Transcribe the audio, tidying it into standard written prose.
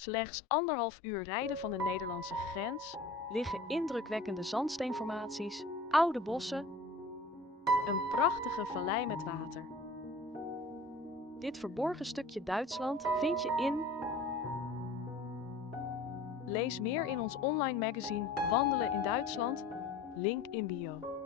Slechts 1,5 uur rijden van de Nederlandse grens liggen indrukwekkende zandsteenformaties, oude bossen, een prachtige vallei met water. Dit verborgen stukje Duitsland vind je in. Lees meer in ons online magazine Wandelen in Duitsland, link in bio.